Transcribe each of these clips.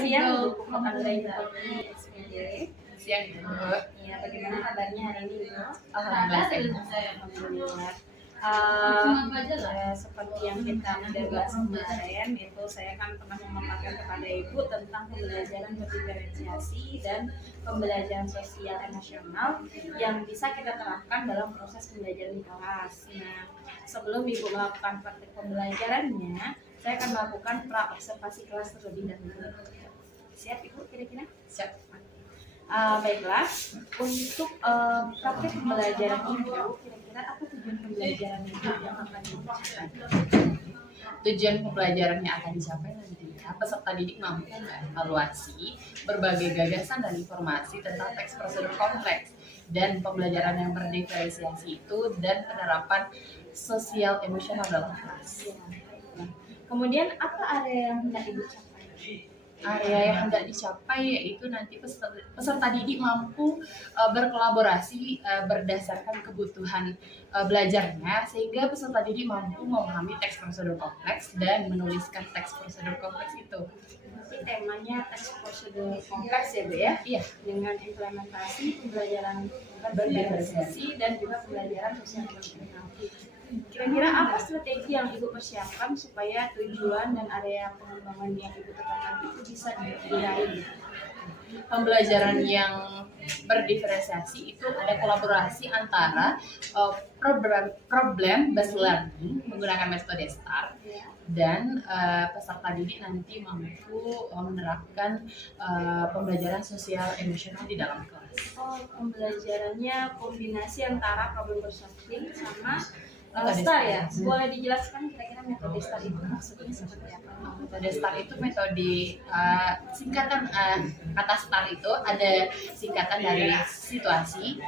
siang untuk Anda Ibu di SPD. Siang Ibu. Ya, bagaimana kabarnya hari ini Ibu? Alhamdulillah. Seperti yang kita udah bahas kemarin, itu saya kan pernah memaparkan kepada Ibu tentang pembelajaran berdiferensiasi dan pembelajaran sosial emosional yang bisa kita terapkan dalam proses pembelajaran di kelas. Nah, sebelum Ibu melakukan praktik pembelajarannya, saya akan melakukan pra-observasi kelas terlebih dahulu. Siap Ibu kira-kira? Siap. Baiklah, untuk praktik pembelajaran Ibu, kira-kira apa tujuan pembelajaran Ibu yang akan dicapai? Tujuan pembelajaran yang akan dicapai nantinya peserta didik mampu mengevaluasi berbagai gagasan dan informasi tentang teks prosedur kompleks dan pembelajaran yang berdiferensiasi itu dan penerapan sosial emosional dalam kelas. Kemudian apa area yang hendak Ibu capai? Area yang hendak dicapai yaitu nanti peserta didik mampu berkolaborasi berdasarkan kebutuhan belajarnya sehingga peserta didik mampu memahami teks prosedur kompleks dan menuliskan teks prosedur kompleks itu. Jadi temanya teks prosedur kompleks ya Bu ya? Iya. Dengan implementasi pembelajaran berdiferensiasi dan juga pembelajaran sosial emosional. Kira-kira apa strategi yang Ibu persiapkan supaya tujuan dan area pengembangan yang Ibu tetapkan itu bisa diraih? Pembelajaran yang berdiferensiasi itu ada kolaborasi antara problem based learning menggunakan metode STAR dan peserta didik nanti mampu menerapkan pembelajaran sosial emosional di dalam kelas. Pembelajarannya kombinasi antara problem solving sama STAR ya? Boleh dijelaskan kira-kira metode STAR itu maksudnya seperti apa? Metode STAR itu metode singkatan kata STAR itu ada singkatan dari situasi,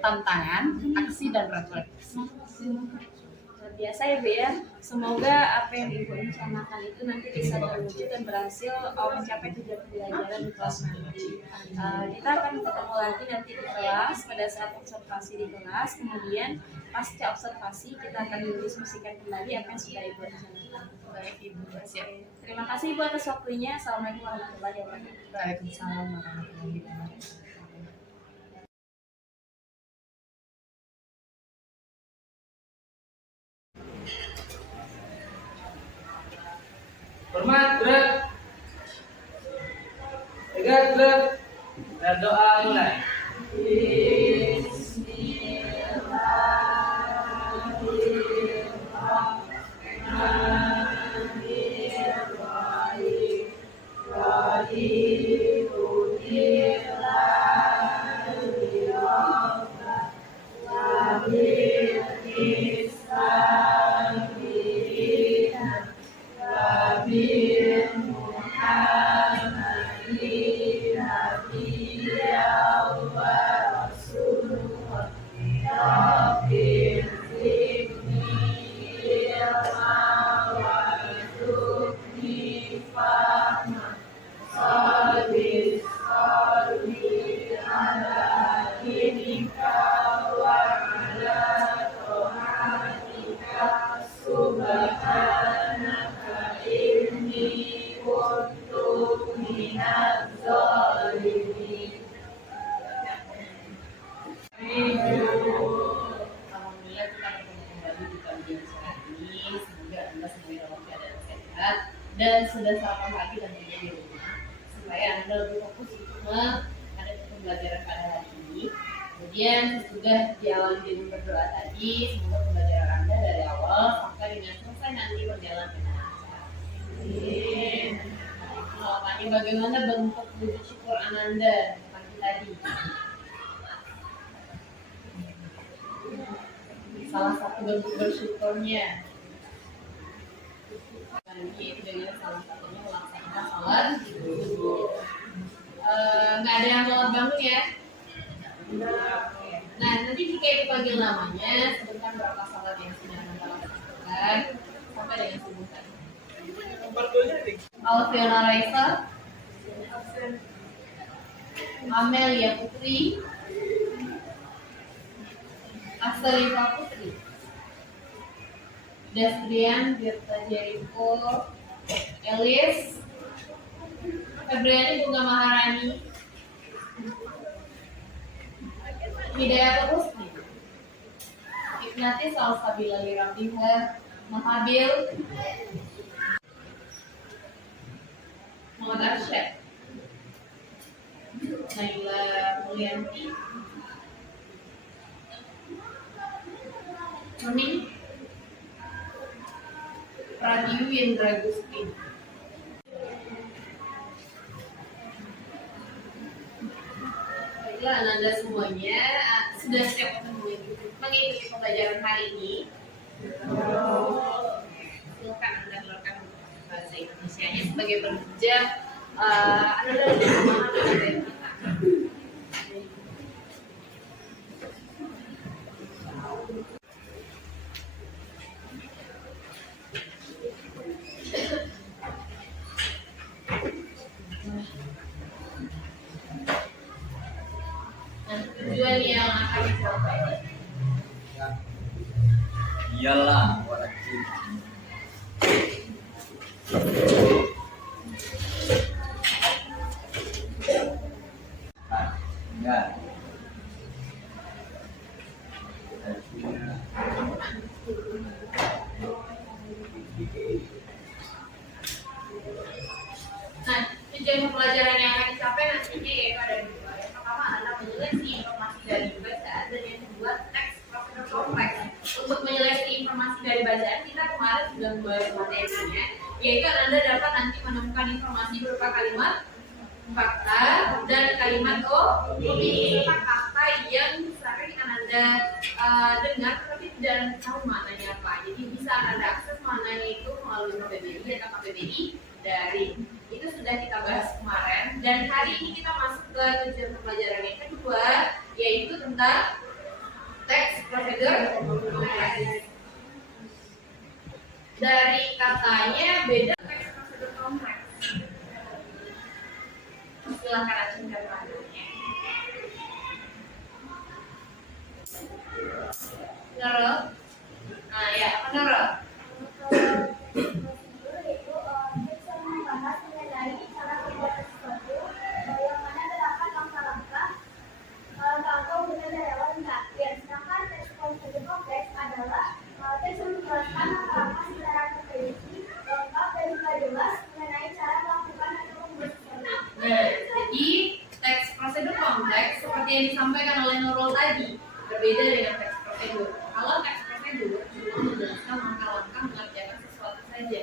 tantangan, aksi, dan refleksi. Biasa ya Bu ya, semoga apa yang Ibu rencanakan itu nanti bisa terwujud dan berhasil mencapai tujuan pembelajaran di kelas nanti. Kita akan ketemu lagi nanti di kelas pada saat observasi di kelas, kemudian pasca observasi kita akan mendiskusikan kembali apa yang sudah Ibu rencanakan. Baik Ibu, siap. Terima kasih Ibu atas waktunya. Assalamualaikum warahmatullahi wabarakatuh. Waalaikumsalam warahmatullahi wabarakatuh. Hormat, gerak. Tegak, gerak. Dan doa mulai. Alhamdulillah kita bertemu kembali di kajian sore ini. Semoga Anda semuanya dalam keadaan sehat dan sudah sarapan pagi dan juga di rumah supaya Anda lebih fokus untuk menghadapi pembelajaran pada hari ini. Kemudian sudah diawali dengan berdoa tadi, semoga pembelajaran Anda dari awal sampai dengan selesai nanti berjalan dengan lancar. Amin. Makanya bagaimana bentuk wujud syukur Ananda pagi tadi? Salah satu bentuk bersyukurnya itu dengan salah satunya melaksanakan sholat subuh. Nggak ada yang sholat bangun ya. Nah nanti jika itu panggil namanya sebutkan berapa sholat yang sudah Anda lakukan sampai dengan subuh tadi. Alfiona Raisa, Amelia Putri, Asalita Putri, Desrian Birta Jericho, Elis, Febriani Bunga Maharani, Hidayat Rusdi, Ignatius Salsabila Lirabiha, Mahabil, Muhammad Arsyad, Naila Mulyanti, Amin, Radiu Yendra Gusti. Baiklah, Anda semuanya sudah siap untuk mengikuti pembelajaran hari ini. Silakan Anda keluarkan bahasa Indonesianya sebagai penunjang Anda lebih memahami materi kita. Nah, tujuan yang akan dicapai Iyalah, ya. Nah, tujuan pembelajaran yang akan dicapai nantinya yaitu ada dua. Yang pertama adalah menyeleksi informasi dari bacaan dan yang kedua teks prosedur kompleks. Untuk menyeleksi informasi dari bacaan kita kemarin sudah membahas materinya, yaitu Anda dapat nanti menemukan informasi berupa kalimat fakta dan kalimat opini serta kata yang sering Anda dengar tapi tidak tahu maknanya apa. Jadi bisa Anda akses maknanya itu melalui KBBI atau KBBI daring. Itu sudah kita bahas kemarin dan hari ini kita masuk ke tujuan pembelajaran yang kedua, yaitu tentang teks prosedur kompleks. Dari katanya beda teks prosedur kompleks. Silahkan acungkan tangannya. Nero? Nah ya, apa Nero? Jadi teks prosedur kompleks seperti yang disampaikan oleh Nurul tadi berbeda dengan teks prosedur. Kalau teks prosedur cuma menjelaskan langkah-langkah mengerjakan sesuatu saja.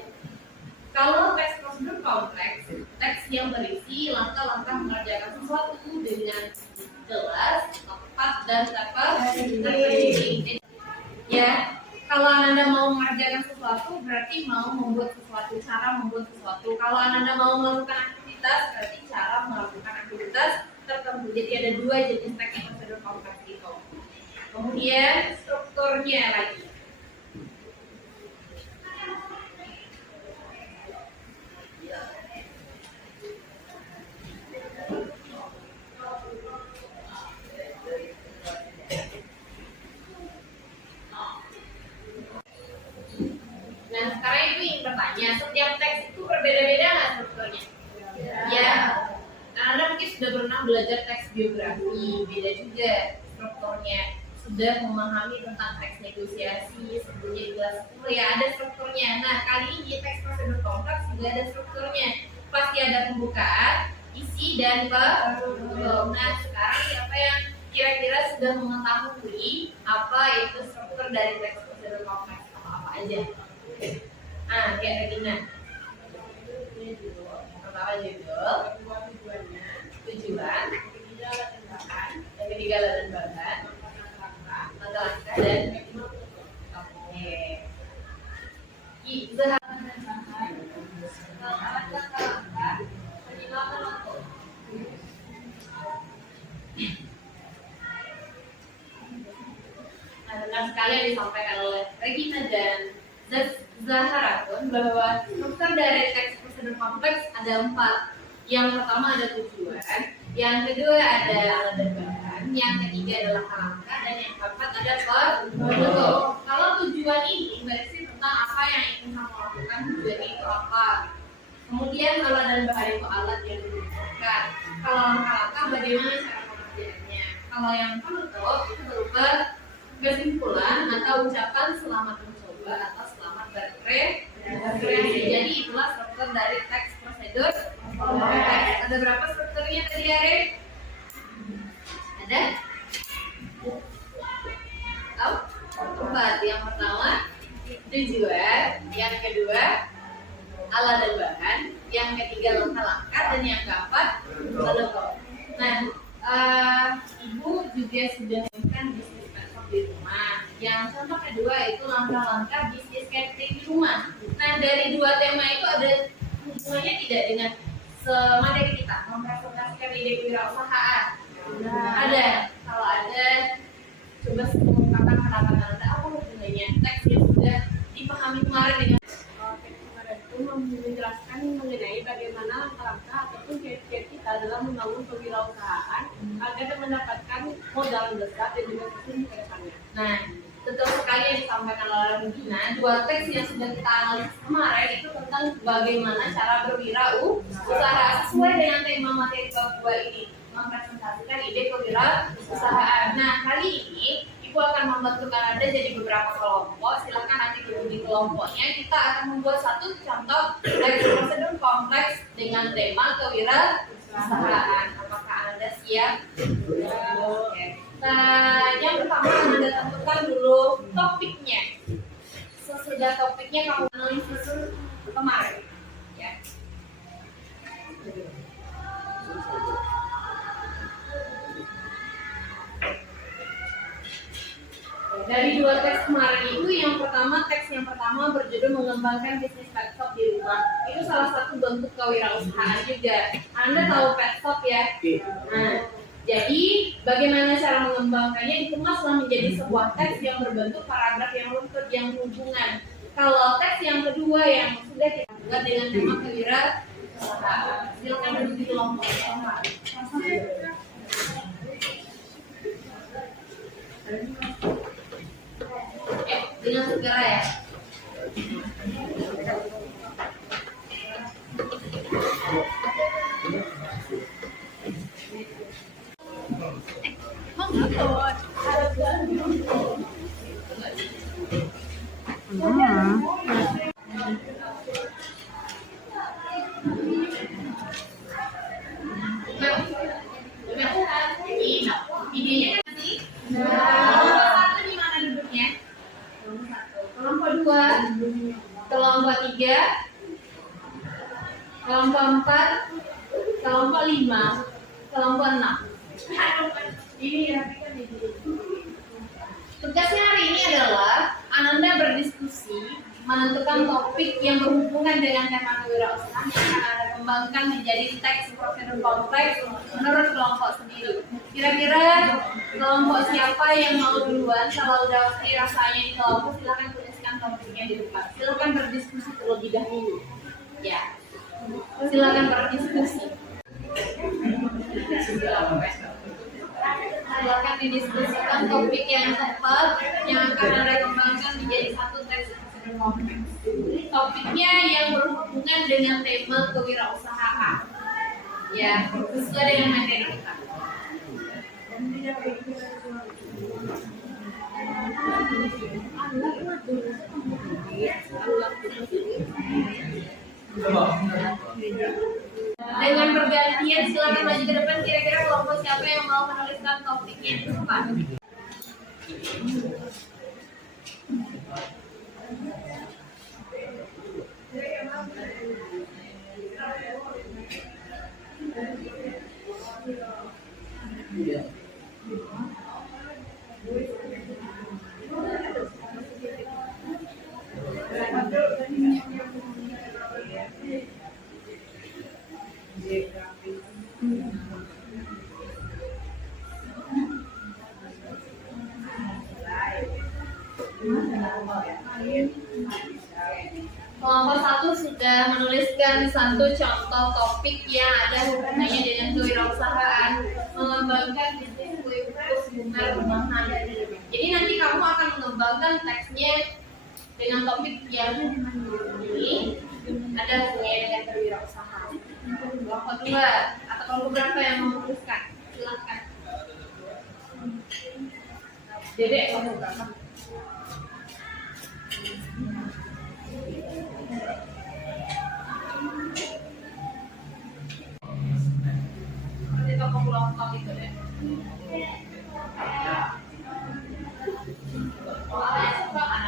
Kalau teks prosedur kompleks, teks yang berisi langkah-langkah mengerjakan sesuatu dengan jelas, tepat dan terperinci. Ya, kalau Anda mau mengerjakan sesuatu berarti mau membuat sesuatu, cara membuat sesuatu. Kalau Anda mau melakukan aktivitas berarti cara melakukan aktivitas tertentu. Jadi ada dua jenis teks prosedur kompleks itu. Kemudian strukturnya lagi. Nah sekarang itu yang bertanya, setiap teks itu berbeda-beda nggak strukturnya? Ya. Nah, Anda mungkin sudah pernah belajar teks biografi, beda juga strukturnya. Sudah memahami tentang teks negosiasi, sebelumnya juga struktur ya ada strukturnya. Nah kali ini teks prosedur kompleks juga ada strukturnya. Pasti ada pembukaan, isi dan penutup. Nah sekarang siapa yang kira-kira sudah mengetahui apa itu struktur dari teks prosedur kompleks? Apa aja? Ah, kayak Regina. Pertama judul, tujuan, yang ketiga latar belakang, langkah-langkah dan oke. Nah, benar sekali yang disampaikan oleh Regina dan Zaharatun bahwa struktur dari teks prosedur kompleks ada 4. Yang pertama ada tujuan, yang kedua ada alat dan bahan, yang ketiga adalah langkah, dan yang keempat ada penutup. Kalau tujuan ini berarti tentang apa yang ingin kamu lakukan, tujuan itu apa. Kemudian alat dan bahan itu alat yang Kalau langkah-langkah bagaimana cara pengerjaannya? Kalau yang penutup itu berupa kesimpulan atau ucapan selamat mencoba atau selamat berkreasi. Jadi itulah struktur dari teks prosedur. Ada berapa strukturnya tadi, Arif? Ada? Tahu? Empat. Yang pertama tujuan, yang kedua alat dan bahan, yang ketiga langkah-langkah, dan yang keempat penutup. Nah, Ibu juga sudah melakukan bisnis laptop di rumah. Yang contoh kedua itu langkah-langkah bisnis catering di rumah. Nah, dari dua tema itu ada hubungannya tidak dengan materi kita mempresentasikan ide kewirausahaan? Ada. Kalau ada, coba mengungkapkan pendapat Anda apa hubungannya teks yang sudah dipahami kemarin dengan Kemarin itu menjelaskan mengenai bagaimana langkah-langkah ataupun kiat-kiat kita dalam membangun kewirausahaan agar mendapatkan modal besar dan juga sukses ke depannya. Nah, betul sekali yang disampaikan oleh Regina. Dua teks yang sudah kita analisis kemarin itu tentang bagaimana cara berwirausaha sesuai dengan tema materi bab 2 ini, mempresentasikan ide kewirausahaan. Nah, kali ini Ibu akan membentukkan Anda jadi beberapa kelompok. Silakan nanti dulu di kelompoknya. Kita akan membuat satu contoh teks prosedur kompleks dengan tema kewirausahaan. Apakah Anda siap? Oke. Nah, yang pertama Anda tentukan dulu topiknya. Sesudah topiknya kamu analisis kemarin, ya. Dari dua teks kemarin itu, teks yang pertama berjudul mengembangkan bisnis pet shop di rumah. Itu salah satu bentuk kewirausahaan juga. Anda tahu pet shop ya? Nah, jadi bagaimana cara mengembangkannya dikemaslah menjadi sebuah teks yang berbentuk paragraf yang runtut yang berhubungan. Kalau teks yang kedua yang sudah kita buat dengan tema kewirausahaan, silakan duduk di kelompoknya. Dengan segera ya. Videonya kan sih. Kelompok satu di mana duduknya? Kelompok 2, kelompok 3, kelompok 4, kelompok 5, kelompok 6. Ini rapikan di dulu. Tugasnya hari ini adalah Anda berdiskusi menentukan topik yang berhubungan dengan tema kewirausahaan yang akan Anda kembangkan menjadi teks prosedur kompleks menurut kelompok sendiri. Kira-kira kelompok siapa yang mau duluan? Kalau udah pasti rasanya di kelompok, silakan tuliskan topiknya di depan. Silakan berdiskusi terlebih dahulu. Ya, silakan berdiskusi. Silakan didiskusikan topik yang tepat yang akan Anda kembangkan menjadi satu teks prosedur kompleks. Topiknya yang berhubungan dengan tema kewirausahaan. Ya, sesuai dengan materi kita. Dengan pergantian silakan maju ke depan. Kira-kira kelompok siapa yang mau menuliskan topiknya di depan? Kelompok 1 sudah menuliskan satu contoh topik yang ada hubungannya dengan kewirausahaan, mengembangkan bisnis kue kukus bunga rumahan. Jadi nanti kamu akan mengembangkan teksnya dengan topik yang ini ada hubungannya dengan kewirausahaan. Kelompok 2 atau Kelompok berapa yang mau menuliskan? Silahkan. Dedek kelompok berapa? Seperti toko kelompok itu deh.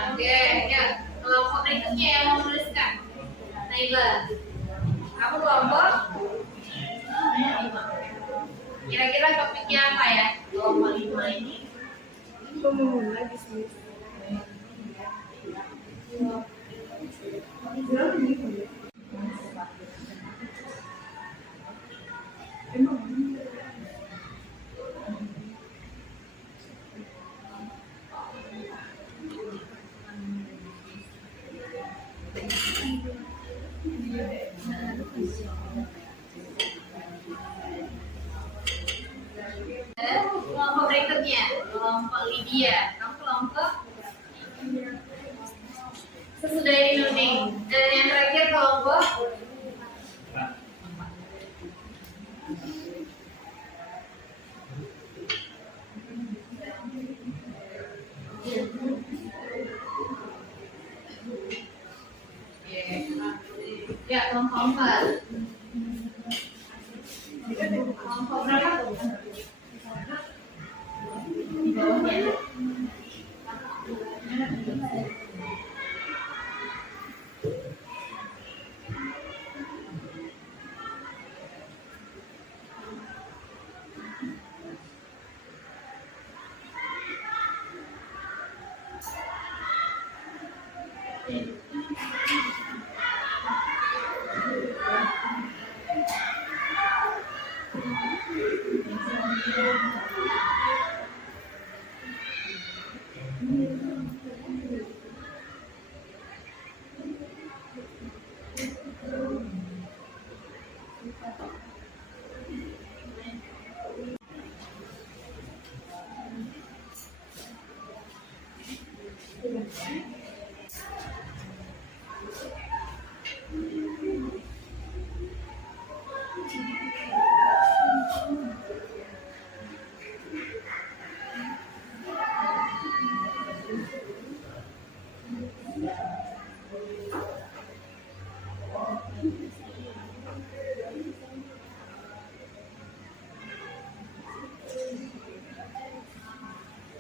Oke, ya. Kelompok berikutnya yang mau menuliskan. Naila, kamu kelompok? Kira-kira topiknya apa ya? Kelompok 5 ini. Memulai bisnis. Kelompok berikutnya, kelompok Lydia. Kamu kelompok? Sesudah ini Nuding. Dan yang terakhir kelompok ya, kelompok 4. Kelompok berapa? Di bawahnya.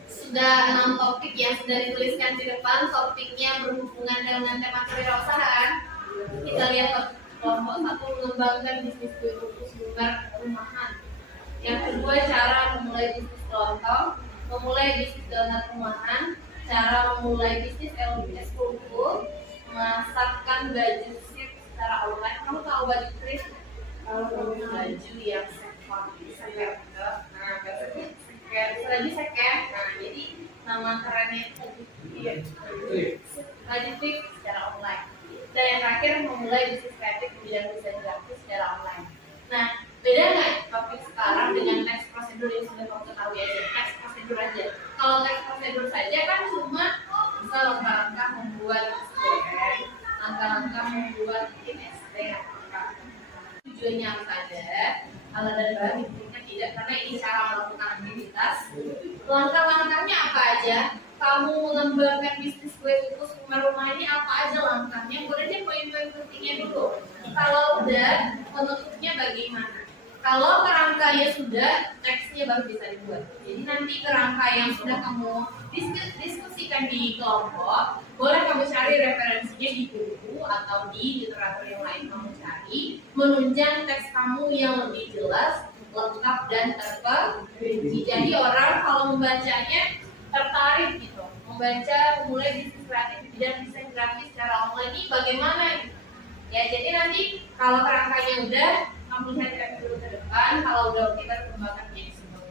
Sudah 6 topik yang sudah dituliskan di depan. Topiknya berhubungan dengan tema kewirausahaan. Kita lihat kelompok 1, mengembangkan bisnis kue kukus luar rumahan. Yang kedua, cara memulai bisnis kelontong, memulai bisnis donat rumahan, cara memulai bisnis LBS kuku, memasarkan baju sit secara online. Kamu tahu baju tris? Baju yang second. Nah, lagi second. Nah, jadi nama kerennya baju tris secara online. Dan yang terakhir, memulai bisnis kreatif di bidang desain grafis secara online. Nah, beda nggak topik sekarang dengan teks prosedur yang sudah kamu ketahui aja? Teks prosedur aja. Kalau teks prosedur saja kan cuma bisa langkah-langkah membuat SPM, langkah-langkah membuat bikin ST. Tujuannya apa ada? Alat dan bahan diberikan tidak, karena ini cara melakukan aktivitas. Langkah-langkahnya apa aja? Kamu mengembangkan bisnis kue kukus rumah ini apa aja langkahnya? Boleh deh poin-poin pentingnya dulu. Kalau udah, penutupnya bagaimana? Kalau kerangkanya sudah, teksnya baru bisa dibuat. Jadi nanti kerangka yang sudah kamu diskusikan di kelompok, boleh kamu cari referensinya di buku atau di literatur yang lain kamu cari, menunjang teks kamu yang lebih jelas, lengkap dan terperinci. Jadi orang kalau membacanya tertarik gitu, membaca memulai bisnis kreatif di bidang desain grafis secara online ini bagaimana gitu. Ya, jadi nanti kalau kerangkanya udah, kamu lihat dulu ke depan. Kalau udah oke, baru kembangkan menjadi sebuah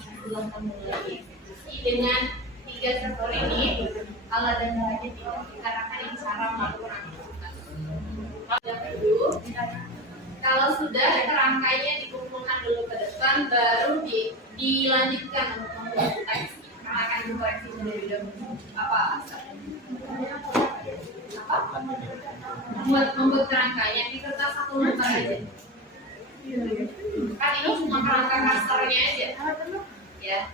sebelum kamu mulai eksekusi dengan 3 sektor ini. Alat dan bahannya tidak, karena ini cara melakukan aktivitas. Yang dulu, kalau sudah kerangkanya dikumpulkan dulu ke depan, baru dilanjutkan untuk membuat teks. Karena akan dikoreksi lebih dahulu. Apa alasannya? Apa? Membuat kerangkanya di kertas 1 lembar aja. ini cuma kerangka kasarnya aja. Ya.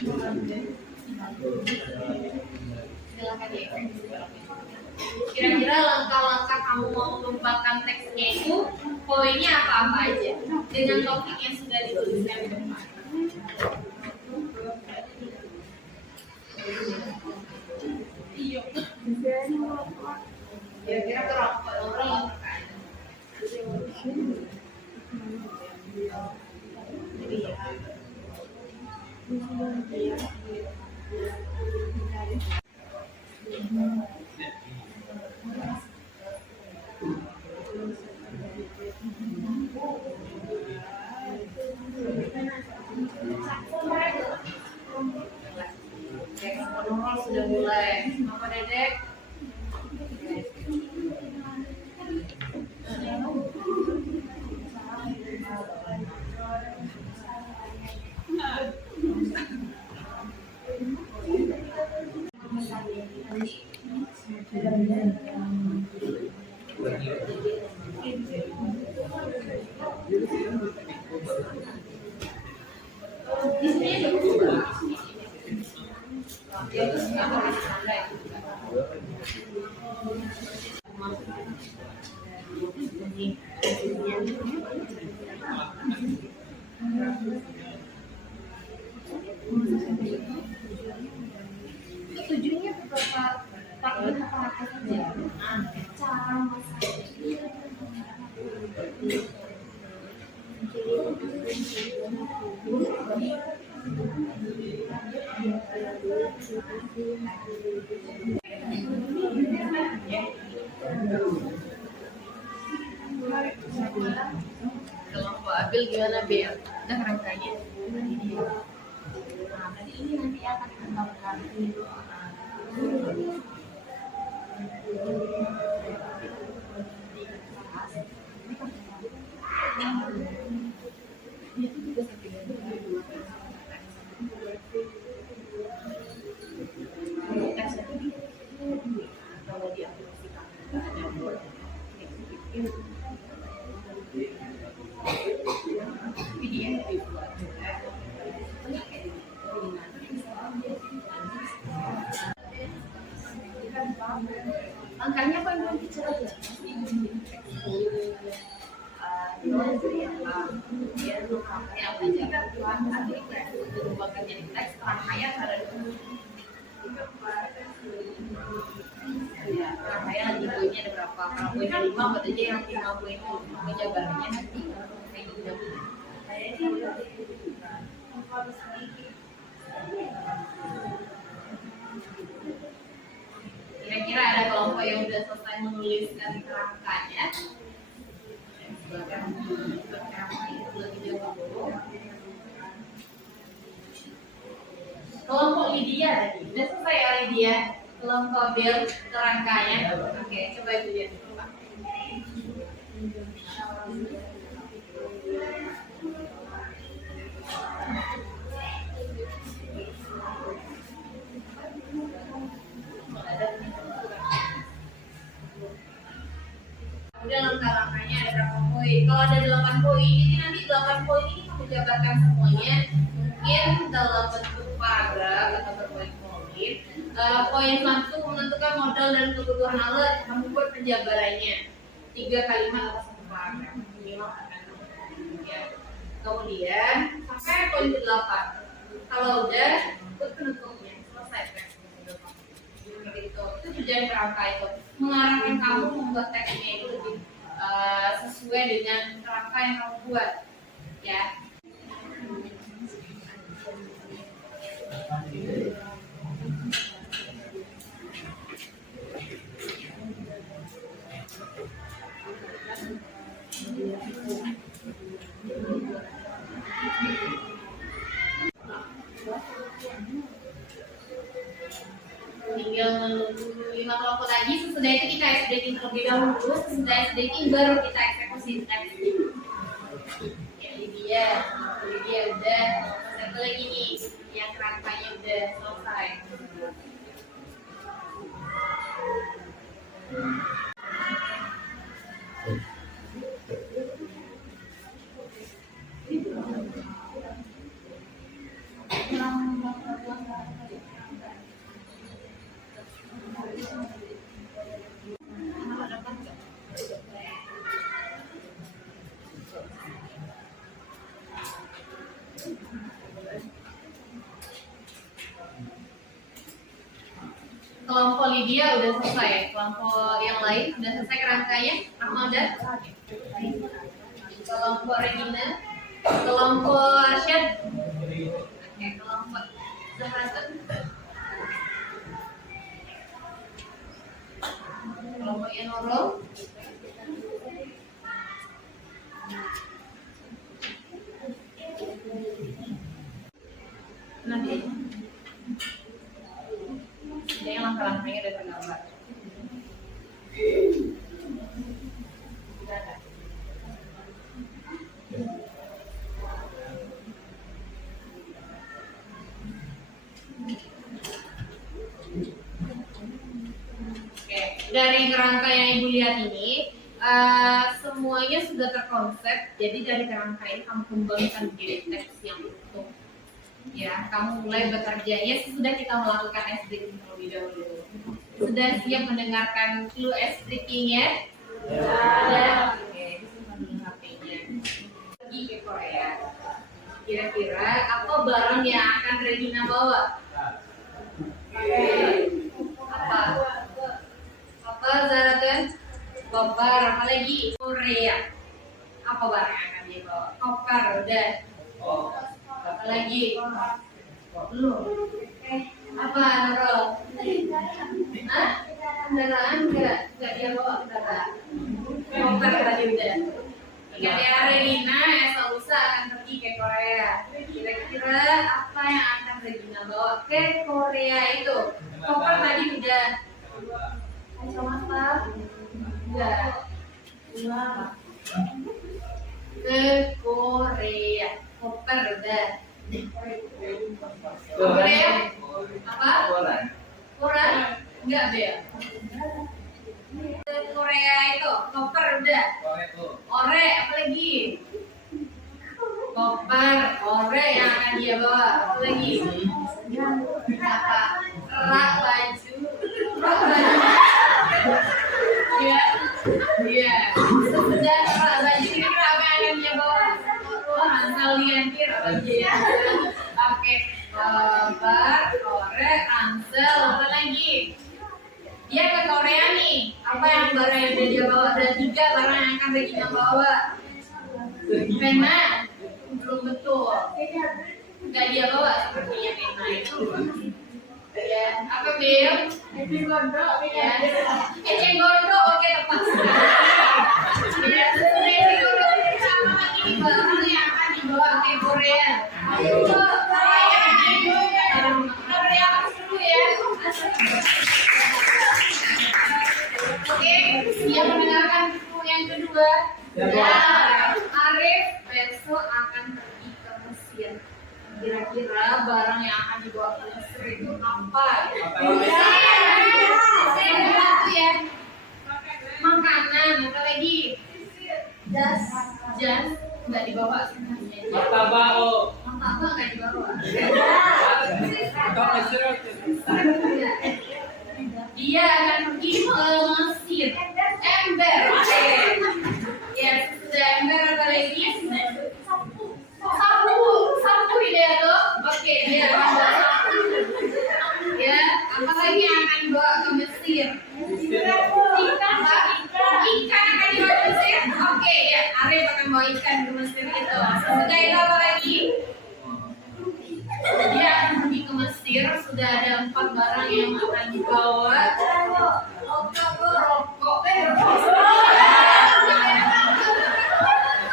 Silakan ya. Kira-kira langkah-langkah kamu mau mengembangkan teksnya itu poinnya apa-apa aja dengan topik yang sudah dituliskan di depan. Kira-kira berapa orang terkait? Sudah mulai. Mama Dedek. Di sini ada buku. Ya, terus apa ada itu? Tujuannya beberapa apa saja. Cara masaknya. Kalau Mbak Abil gimana Bel? Udah rangkanya? Nah, tadi ini nanti akan dikembangkan. Angkanya apa yang belum bicara ya? Yang menjaga Tuhan berubahkan jadi teks rangkaian ada ya, rangkaian di poinnya ada berapa? Kalau poinnya 5 berarti aja yang 5 poin itu penjabarannya nanti kayak gitu. Kira-kira ada kelompok yang sudah selesai menuliskan kerangkanya. Kelompok Lydia tadi, sudah selesai ya Lydia? Kelompok Bel kerangkanya. Oke, coba itu lihat dulu Pak. Kemudian langkah-langkahnya ada berapa poin? Kalau ada 8 poin, jadi nanti 8 poin ini kamu jabarkan semuanya mungkin dalam bentuk paragraf atau berpoin-poin. Poin 1 menentukan modal dan kebutuhan alat, kamu buat penjabarannya 3 kalimat atau 1 paragraf. Minimal akan ya. Kemudian sampai poin ke-8. Kalau udah, buat penutupnya selesai kan? Gitu. Itu tujuan kerangka itu mengarahkan kamu membuat teksnya itu lebih sesuai dengan kerangka yang kamu buat ya. Tinggal menunggu 5 kelompok lagi. Sesudah itu kita SDK terlebih dahulu. Sesudah SDK baru kita eksekusi teks. Ya Lydia udah. Satu lagi nih yang kerangkanya udah selesai. Lydia udah selesai, kelompok yang lain udah selesai kerangkanya. Rahma udah? Kelompok Regina, kelompok Arsyad, oke, kelompok Zahratun, kelompok Nurul, nanti jadi langkah-langkahnya udah tergambar. Oke, dari kerangka yang Ibu lihat ini semuanya sudah terkonsep. Jadi dari kerangka ini kamu kembangkan menjadi teks yang utuh. Ya, kamu mulai bekerjanya sesudah kita melakukan S-breaking terlebih dahulu. Sudah siap mendengarkan clue S-breakingnya? Sudah. Oke, simpan dulu HP-nya. Pergi ke Korea. Kira-kira apa barang yang akan Regina bawa? Apa? Apa Zaraten? Koper, apa lagi? Korea. Apa barang yang akan dia bawa? Koper, udah. Apa lagi? Belum. Apa Nurul? Hah? Kendaraan enggak dia bawa kendaraan. Koper tadi udah. Ingat ya, Regina Esalusa akan pergi ke Korea. Kira-kira apa yang akan Regina bawa ke Korea itu? Koper tadi udah. Kacamata? Udah. Ke Korea. Koper udah. Korea? Apa? Koran? Enggak deh. Ke Korea itu koper udah. Ore apa lagi? Koper, ore yang akan dia bawa. Apa lagi? Apa? Rak baju. Iya. Iya. Sesudah rak baju kira apa yang akan dia bawa? Ransel liantir aja ya. Oke, koper, ore, ransel, apa lagi? Dia ke Korea nih. Apa yang barang yang dia bawa? Ada 3 barang yang akan Regina bawa. Pena, belum betul. Enggak dia bawa sepertinya pena itu. Ya, apa Bel? Eceng gondok. Ya, eceng gondok. Oke, tepat sekali. Ya, sesudah eceng gondok sama lagi nih barang yang akan dibawa ke Korea. Ayo, Korea. Korea dulu ya. Oke, siap mendengarkan buku yang kedua. Ya, Arif besok akan pergi ke Mesir. Kira-kira barang yang akan dibawa ke Mesir itu apa? Satu ya. Makanan, apa lagi? Jas nggak dibawa sebenarnya. Martabak. Martabak nggak dibawa. Dia akan pergi ke Mesir. Ember. Ya, sudah ember apa lagi? Sapu dia tuh. Oke, dia akan bawa sapu. Ya, apa lagi yang akan dibawa ke Mesir? Ikan akan dibawa ke Mesir. Oke, ya, Arif akan bawa ikan ke Mesir itu. Sudah itu apa lagi? Dia akan pergi ke Mesir. Sudah ada 4 barang yang akan dibawa. Rokok.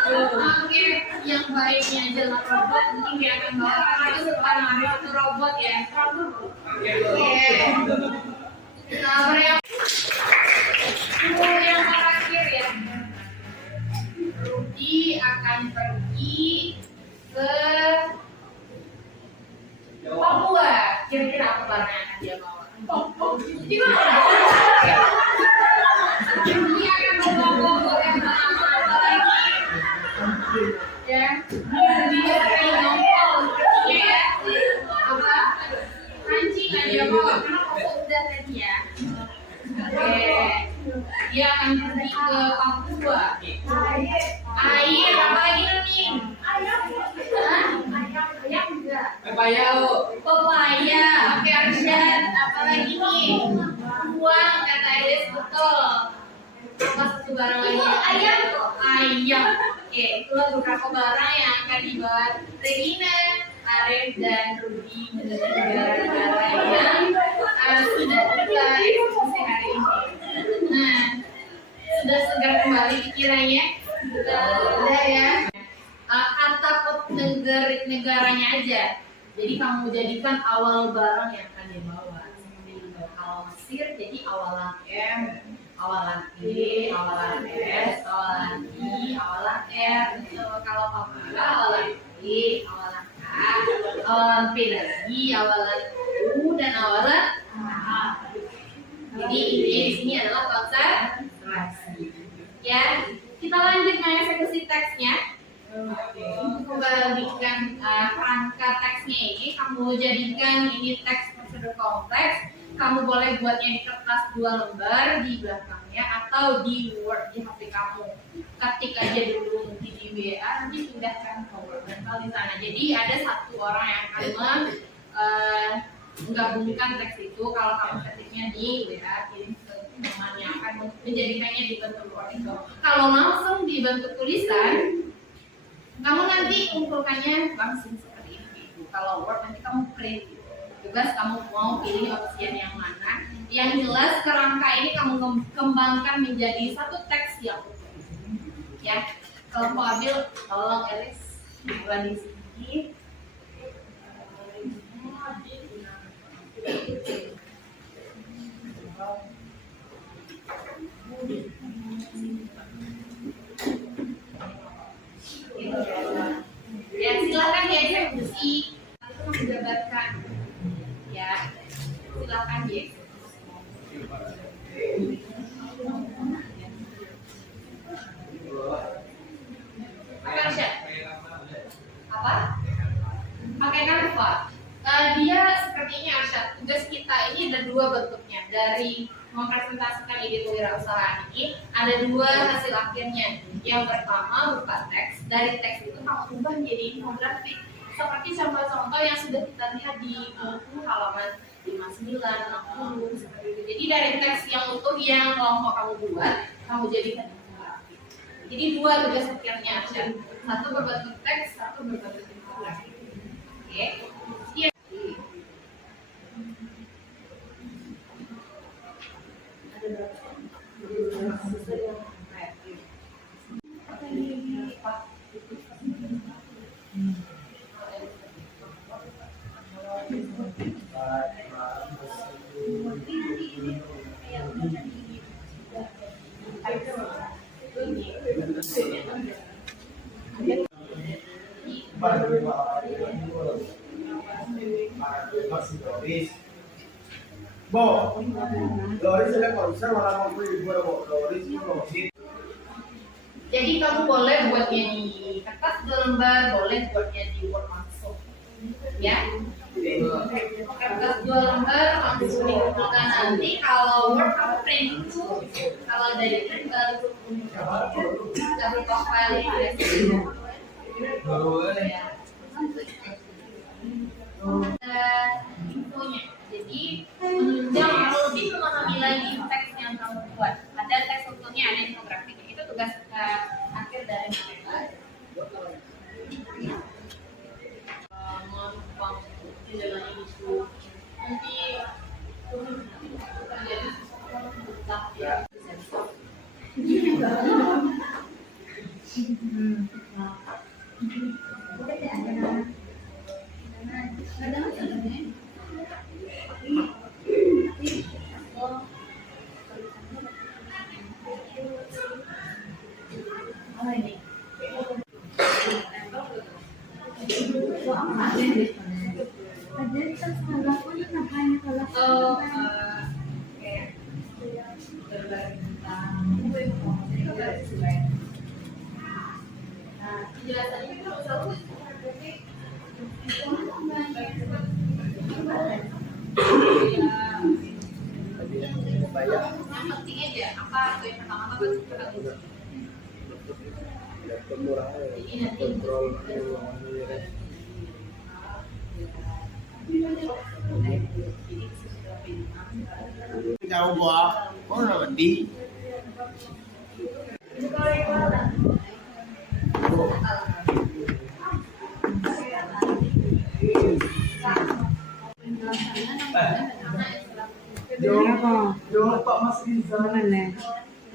Oke, yang baiknya adalah robot. Mungkin dia akan bawa karena itu sekarang itu robot ya. Oke. Nah, yang terakhir ya. Rudi akan pergi ke Papua. Kira-kira apa barang yang akan dia bawa? Di mana? Dia akan membawa pokok yang apa lagi? Ya, dia akan nongol sepertinya ya. Apa? Kancing nggak dia bawa karena pokok udah tadi ya. Oke, dia akan pergi ke Papua. Air apa lagi nih? Ayam enggak? Pepaya. Pepaya. Oke, Arsyad. Apa lagi nih? ayam kok. Ayam. Oke, itulah beberapa barang yang akan dibuat Regina, Arif, dan Rudy dari negara-negara yang sudah kita eksekusi hari ini. Nah, sudah segar kembali pikirannya. Sudah ya. Kata kod negaranya aja. Jadi kamu jadikan awal barang yang akan dibawa. Seperti itu. Kalau Mesir jadi awalan M, awalan E, awalan S, awalan I, awalan R. Kalau Papua awalan E, awalan K, awalan P lagi, awalan U, dan awalan H. Jadi intinya di sini adalah konsentrasi. Ya, kita lanjut mengeksekusi teksnya. Untuk membagikan kerangka teksnya ini, kamu jadikan ini teks prosedur kompleks. Kamu boleh buatnya di kertas 2 lembar di belakangnya atau di Word di HP kamu. Ketik aja dulu mungkin di WA, nanti pindahkan ke Word di sana. Jadi ada satu orang yang akan menggabungkan teks itu. Kalau kamu ketiknya di WA, kirim ke teman yang akan menjadikannya di bentuk Word itu. Kalau langsung di bentuk tulisan, kamu nanti kumpulkannya langsung seperti ini. Kalau Word nanti kamu print. Bebas kamu mau pilih opsian yang mana. Yang jelas kerangka ini kamu kembangkan menjadi satu teks yang utuh. Ya, kalau mau ambil, tolong Elis buat di sini. Ya, silakan dieksekusi. Itu menjabarkan. Ya, silakan dieksekusi. Apa Arsyad? Apa? Pakai Canva. Dia sepertinya Arsyad. Tugas kita ini ada 2 bentuknya. Dari mempresentasikan ide kewirausahaan ini ada 2 hasil akhirnya. Yang pertama berupa teks. Dari teks itu kamu ubah menjadi infografik. Seperti contoh-contoh yang sudah kita lihat di buku halaman 59, 60 seperti itu. Jadi dari teks yang utuh yang kelompok kamu buat, kamu jadikan infografik. Jadi 2 tugas akhirnya aja. Satu berbentuk teks, satu berbentuk infografik. Oke. Iya. Ada berapa? Jadi kamu boleh buatnya di kertas 2 lembar, boleh buatnya di Word langsung. Ya. Kertas 2 lembar langsung dikumpulkan nanti. Kalau Word kamu print dulu. Kalau dari print baru double profile ya. Infonya. Jadi menunjang atau lebih memahami lagi teks yang kamu buat. Ada teks utuhnya, ada infografiknya. Itu tugas akhir dari materi. Mengumpang di dalam isu nanti terjadi sesuatu ya. Yang penting aja apa yang pertama Jauh gua, kau udah mandi. Jangan Pak Mas Rizal.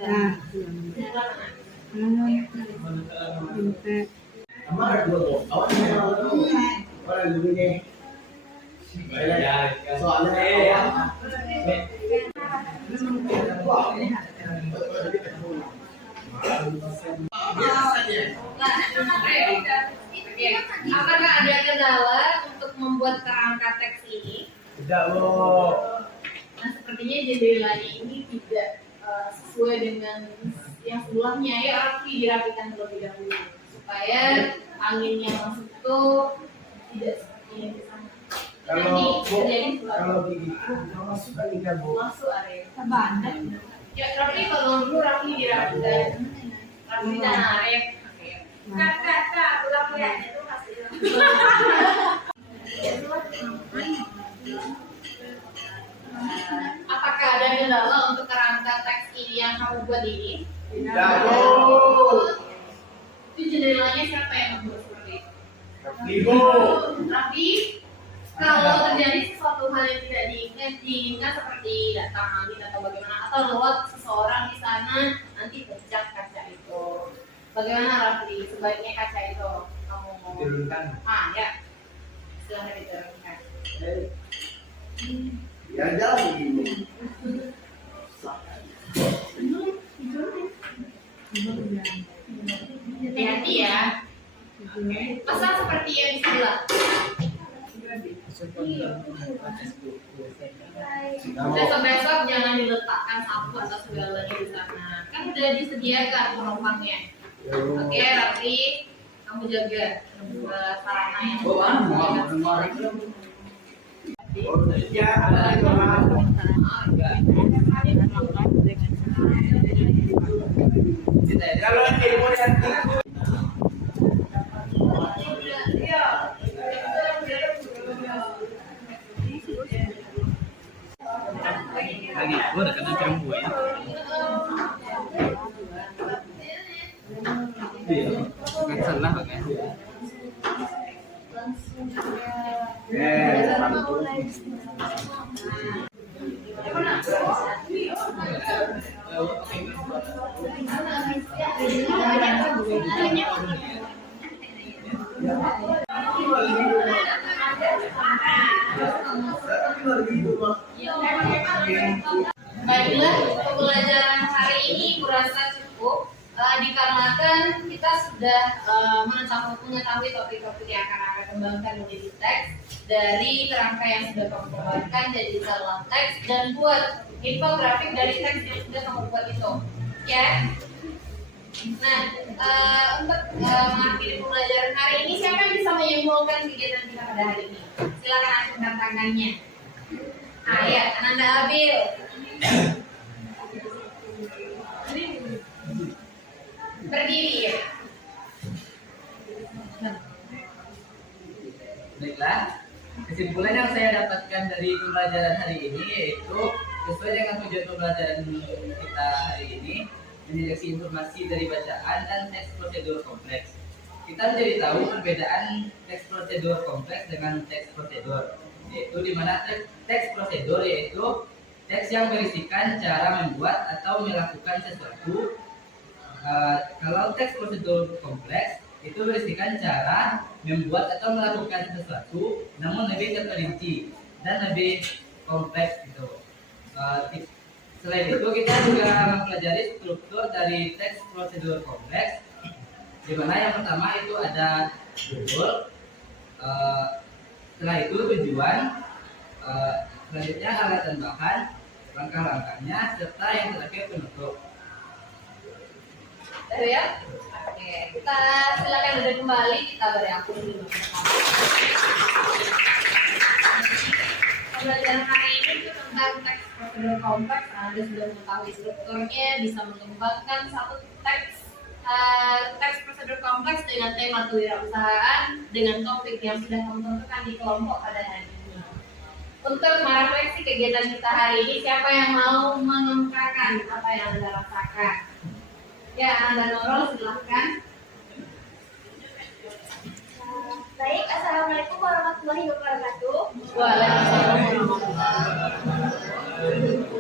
Nah, Amar dulu. Awak dulu. Orang dulu nih. Soalnya Apakah ada kendala untuk membuat kerangka teks ini? tidak loh. Nah, sepertinya jendelanya ini tidak sesuai dengan yang sebelumnya. Ya, harus dirapikan terlebih dahulu supaya angin yang masuk itu tidak seperti yang di sana. Kalau begitu masuk kan tidak bu. Masuk area. Ya, Rafi kalau dulu Rafi dirapikan. Rafi dan Arif. Kak, ulang ya, itu hasil. Apakah ada kendala untuk kerangka teks ini yang kamu buat ini? Tidak bu. Itu jendelanya siapa yang membuat seperti itu? Ibu. Tapi kalau terjadi sesuatu hal yang tidak diingat seperti datang angin atau bagaimana atau lewat seseorang di sana nanti pecah kaca itu. Bagaimana Rafli? Sebaiknya kaca itu kamu mau Turunkan. ya. Silahkan diturunkan. Ya jalan begini. Hati-hati ya. Pasang seperti yang di sebelah. Besok-besok jangan diletakkan sapu atau segalanya di sana. Kan udah disediakan penumpangnya. Oke, Raffi, kamu jaga sarana yang Kalau ibu yang Lagi, gua udah kena cium gue. Kan salah kan? Baiklah, pembelajaran hari ini kurasa cukup dikarenakan kita sudah mengetahui topik-topik yang akan kembangkan menjadi teks dari kerangka yang sudah kamu kembangkan jadi dalam teks dan buat infografik dari teks yang sudah kamu buat itu, ya. Nah, untuk mengakhiri pembelajaran hari ini, siapa yang bisa menyimpulkan kegiatan kita pada hari ini? Silakan acungkan tangannya. Ya, Ananda Abil. Berdiri ya. Baiklah, kesimpulan yang saya dapatkan dari pembelajaran hari ini yaitu sesuai dengan tujuan pembelajaran kita hari ini, mendeteksi informasi dari bacaan dan teks prosedur kompleks. Kita menjadi tahu perbedaan teks prosedur kompleks dengan teks prosedur, yaitu di mana teks prosedur yaitu teks yang berisikan cara membuat atau melakukan sesuatu. Kalau teks prosedur kompleks itu berisikan cara membuat atau melakukan sesuatu, namun lebih terperinci dan lebih kompleks gitu. Selain itu kita juga mempelajari struktur dari teks prosedur kompleks, di mana yang pertama itu ada judul, setelah itu tujuan, selanjutnya alat dan bahan, langkah-langkahnya, serta yang terakhir penutup. Tahu ya? Oke, kita silakan duduk kembali, kita beri akun dulu. Pembelajaran hari ini itu tentang teks prosedur kompleks. Anda sudah mengetahui strukturnya, bisa mengembangkan satu teks prosedur kompleks dengan tema kewirausahaan dengan topik yang sudah kamu tentukan di kelompok pada hari ini. Untuk merefleksi kegiatan kita hari ini, siapa yang mau mengemukakan apa yang Anda rasakan? Oke, Anda Nurul silahkan. Baik, Assalamualaikum warahmatullahi wabarakatuh. Waalaikumsalam warahmatullahi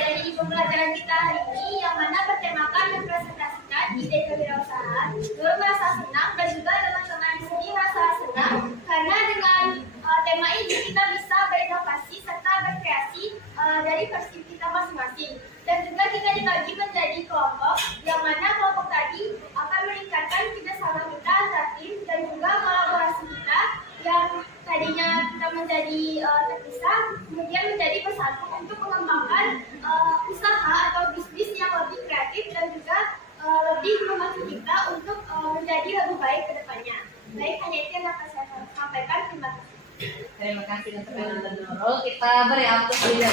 Dari pembelajaran kita hari ini yang mana bertemakan mempresentasikan ide kewirausahaan, Nur merasa senang dan juga teman-teman di sini merasa senang karena dengan tema ini kita bisa berinovasi serta berkreasi dari versi kita masing-masing. Dan juga kita dibagi menjadi kelompok yang mana kelompok tadi akan meningkatkan kerjasama kita antar tim dan juga kolaborasi kita yang tadinya kita menjadi terpisah kemudian menjadi bersatu untuk mengembangkan usaha atau bisnis yang lebih kreatif dan juga lebih membantu kita untuk menjadi lebih baik ke depannya. Baik, hanya itu yang dapat saya sampaikan. Terima kasih. Terima kasih untuk Anda Nurul. Kita beri aplaus juga.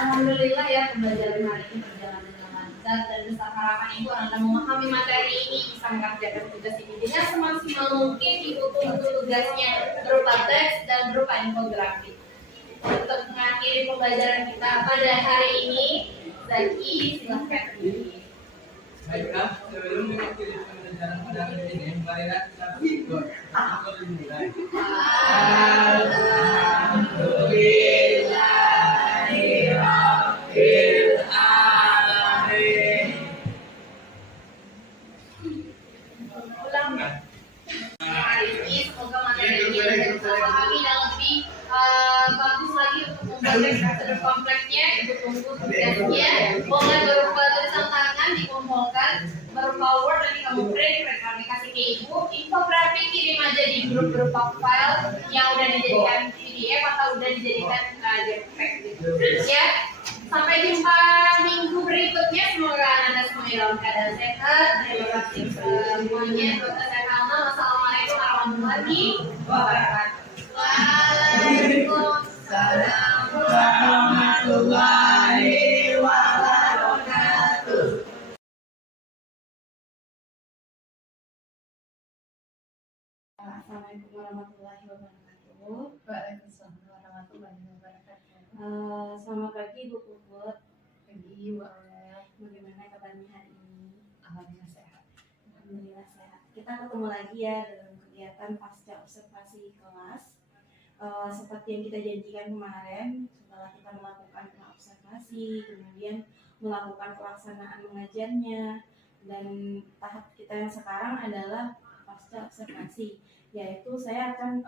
Alhamdulillah ya, pembelajaran hari ini berjalan dengan lancar dan besar harapan Ibu Anda memahami materi ini, bisa mengerjakan tugas ini dengan semaksimal mungkin. Ibu tunggu tugasnya berupa teks dan berupa infografis. Untuk mengakhiri pembelajaran kita pada hari ini, Zaki silahkan. Baiklah, sebelum mengakhiri pembelajaran pada hari ini, marilah kita berdoa. Aku dimulai. Alhamdulillahirabbil alamin. Hari ini semoga materi ini bisa dipahami dan lebih bagus lagi untuk membuat prosedur kompleksnya. Ibu tunggu tugasnya, boleh berupa tulisan tangan dikumpulkan, berupa Word nanti kamu print, kamu kasih ke Ibu. Infografik kirim aja di grup berupa file yang udah dijadikan PDF atau udah dijadikan JPEG gitu. Ya, sampai jumpa minggu berikutnya. Semoga Anda semuanya dalam keadaan sehat. Terima kasih semuanya. Dr. Sekalma. Wassalamualaikum warahmatullahi wabarakatuh. Waalaikumsalam warahmatullahi wabarakatuh. Assalamualaikum warahmatullahi wabarakatuh. Waalaikumsalam warahmatullahi wabarakatuh. Selamat pagi Bu Puput. Pagi, Waalaikumsalam. Bagaimana kabarnya hari ini? Alhamdulillah sehat. Alhamdulillah sehat. Kita ketemu lagi ya dalam kegiatan pasca observasi kelas. Seperti yang kita janjikan kemarin, setelah kita melakukan observasi, kemudian melakukan pelaksanaan mengajarnya, dan tahap kita yang sekarang adalah pasca observasi, yaitu saya akan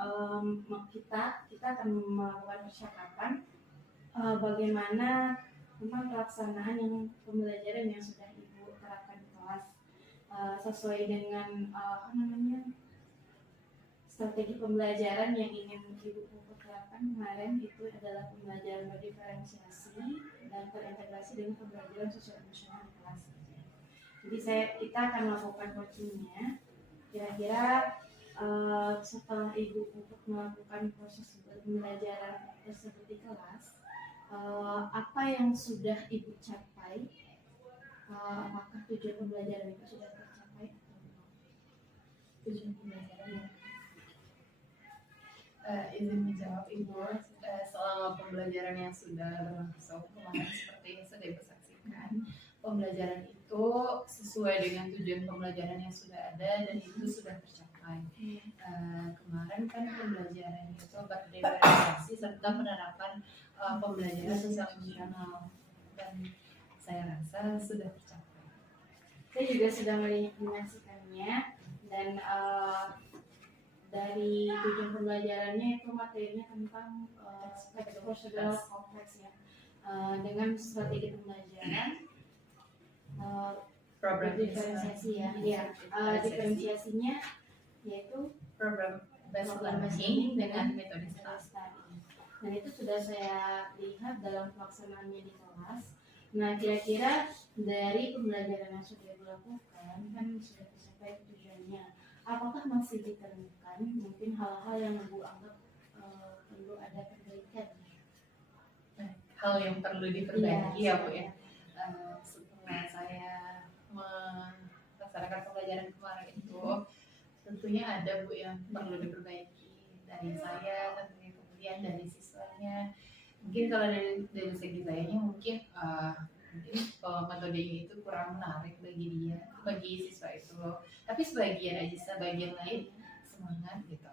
kita akan melakukan percakapan bagaimana tentang pelaksanaan yang pembelajaran yang sudah Ibu terapkan di kelas sesuai dengan strategi pembelajaran yang ingin Ibu terapkan kemarin. Itu adalah pembelajaran berdiferensiasi dan terintegrasi dengan pembelajaran sosial emosional di kelas. Jadi kita akan melakukan coachingnya. Kira-kira setelah Ibu melakukan proses pembelajaran tersebut di kelas, apa yang sudah Ibu capai? Apakah tujuan pembelajaran itu sudah tercapai atau belum? Tujuan pembelajaran Izin menjawab Ibu, selama pembelajaran yang sudah berlangsung kemarin seperti yang sudah Ibu saksikan, pembelajaran itu sesuai dengan tujuan pembelajaran yang sudah ada dan itu sudah tercapai. Kemarin kan pembelajaran itu berdiferensiasi serta penerapan pembelajaran sosial emosional dan saya rasa sudah tercapai. Saya juga sudah menyaksikannya dan dari tujuan pembelajarannya itu materinya tentang teks prosedural kompleks ya, dengan strategi pembelajaran diferensiasi ya, diferensiasinya yaitu program based learning dengan metode study. Dan itu sudah saya lihat dalam pelaksanaannya di kelas. Nah, kira-kira dari pembelajaran yang sudah dilakukan kan sudah tercapai tujuannya. Apakah masih ditemukan mungkin hal-hal yang Ibu anggap perlu ada perbaikan? Hal yang perlu diperbaiki ya Bu ya. Setelah saya melaksanakan pembelajaran kemarin itu, tentunya ada Bu yang perlu diperbaiki dari saya, tentunya kemudian dari siswanya. Mungkin kalau dari segi sayanya mungkin mungkin metodenya itu kurang menarik bagi siswa itu. Tapi sebagian aja, sebagian lain semangat gitu.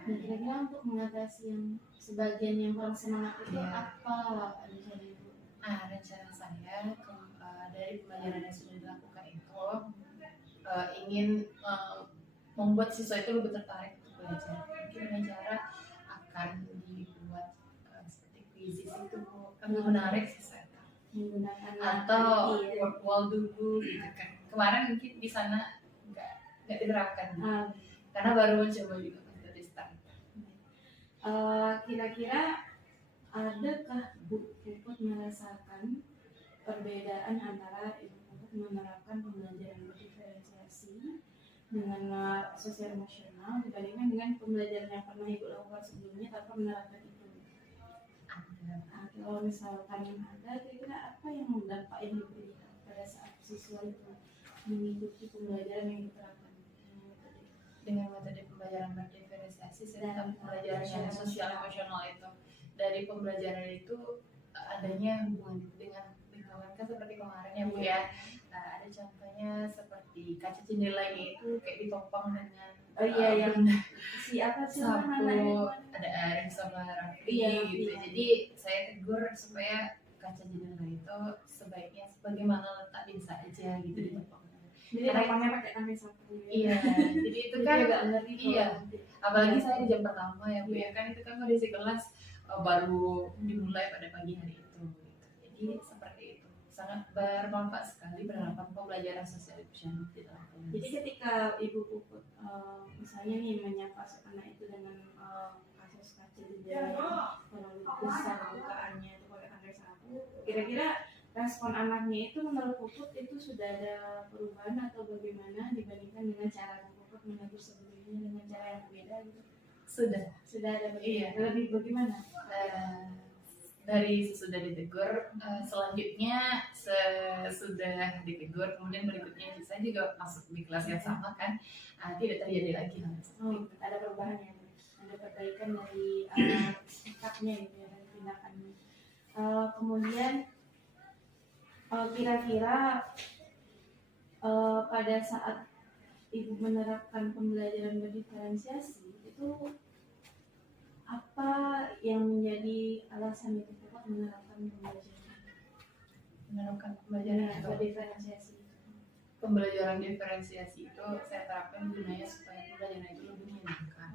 Nah, kira-kira untuk mengatasi yang sebagian yang kurang semangat itu Iya. apa rencana Ibu? Rencana saya dari pembelajaran yang sudah dilakukan itu ingin membuat siswa itu lebih tertarik untuk belajar. Mungkin dengan cara akan dibuat seperti quizzes itu lebih menarik siswa itu. Menggunakan Atau IT, ya? work wall dulu gitu kan. Kemarin mungkin di sana nggak diterapkan gitu. Ah, Karena baru mencoba juga pas dari start. kira-kira adakah Bu Puput merasakan perbedaan antara Ibu Puput menerapkan pembelajaran berdiferensiasi dengan sosial emosional dibandingkan dengan pembelajaran yang pernah Ibu lakukan sebelumnya tanpa menerapkan itu? Nah, kalau misalkan ada, kira-kira apa yang dampak yang diberikan pada saat siswa itu mengikuti pembelajaran yang diterapkan Dengan metode pembelajaran berdiferensiasi serta Dan pembelajaran yang sosial emosional itu, dari pembelajaran itu adanya hubungan dengan lingkungan kan seperti kemarin ya Bu ya. Ada contohnya seperti kaca jendelanya itu kayak ditopang dengan Oh iya, yang benda siapa sih sapu, namanya? ada Arif sama Raffi Iya, gitu. iya. Jadi saya tegur supaya kaca jendela itu sebaiknya sebagaimana letak bisa aja gitu ditopang. Jadi Karena- tampangnya pakai tali sapu. Iya, jadi itu Itu kan agak ngeri. iya. Apalagi saya di jam pertama ya Bu ya, kan itu kan kondisi kelas baru dimulai pada pagi hari itu gitu. Jadi seperti itu sangat bermanfaat sekali penerapan pembelajaran sosial emosional di dalam kelas. Jadi ketika Ibu Puput misalnya nih menyapa anak itu dengan kasus kaca jendela terlalu besar bukaannya itu pakai tali sapu, kira-kira respon anaknya itu menurut Puput itu sudah ada perubahan atau bagaimana dibandingkan dengan cara Puput menegur sebelumnya dengan cara yang berbeda gitu? Sudah ada Iya. lebih bagaimana? Dari sesudah ditegur, selanjutnya sesudah ditegur, kemudian berikutnya saya juga masuk di kelas yang sama kan, tidak terjadi lagi hal seperti itu. Ada perubahan ya, Bu? Ada perbaikan dari sikapnya gitu ya, dari tindakannya. Kemudian kira-kira pada saat Ibu menerapkan pembelajaran berdiferensiasi itu apa yang menjadi alasan Ibu Puput menerapkan Menerapkan pembelajaran itu. berdiferensiasi? Pembelajaran diferensiasi itu saya terapkan gunanya supaya pembelajaran itu lebih menyenangkan.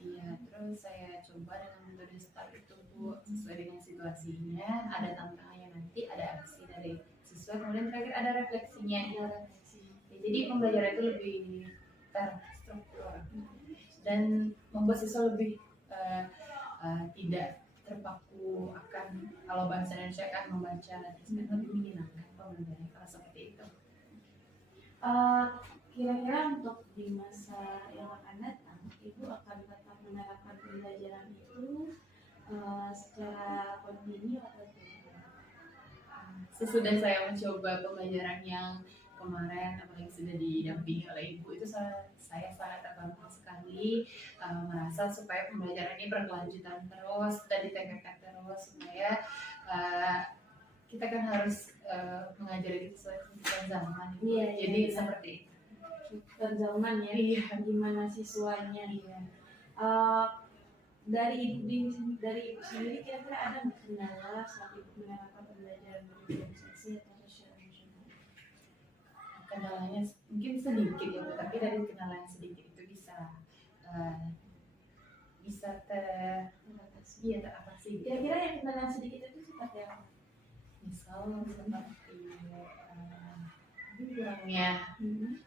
Iya, terus saya coba dengan metode STAR itu Bu, sesuai dengan situasinya, ada tantangannya nanti, ada aksi dari siswa, kemudian terakhir ada refleksinya. Ya, jadi pembelajaran itu lebih terstruktur dan membuat siswa lebih tidak terpaku akan kalau bahasa Indonesia kan membaca, terus kan lebih menyenangkan pembelajarannya kalau seperti itu. Kira-kira untuk di masa yang akan datang, Ibu akan tetap menerapkan pembelajaran itu secara kontinu atau tidak? Sesudah saya mencoba pembelajaran yang kemarin, apalagi sudah didampingi oleh Ibu, itu saya sangat terbantu sekali, merasa supaya pembelajaran ini berkelanjutan terus dan ditegakkan terus supaya kita kan harus mengajari sesuai kebutuhan zaman. Iya, Jadi iya. seperti itu. Zaman ya, Iya. gimana siswanya. Iya. Dari Ibu sendiri kira-kira ada nggak kendala saat Ibu menerapkan pembelajaran berdiferensiasi atau sosial emosional? Kendalanya mungkin sedikit ya, tapi dari kendala yang sedikit itu bisa teratasi. Kira-kira yang kendala sedikit itu seperti apa? Misal seperti kurangnya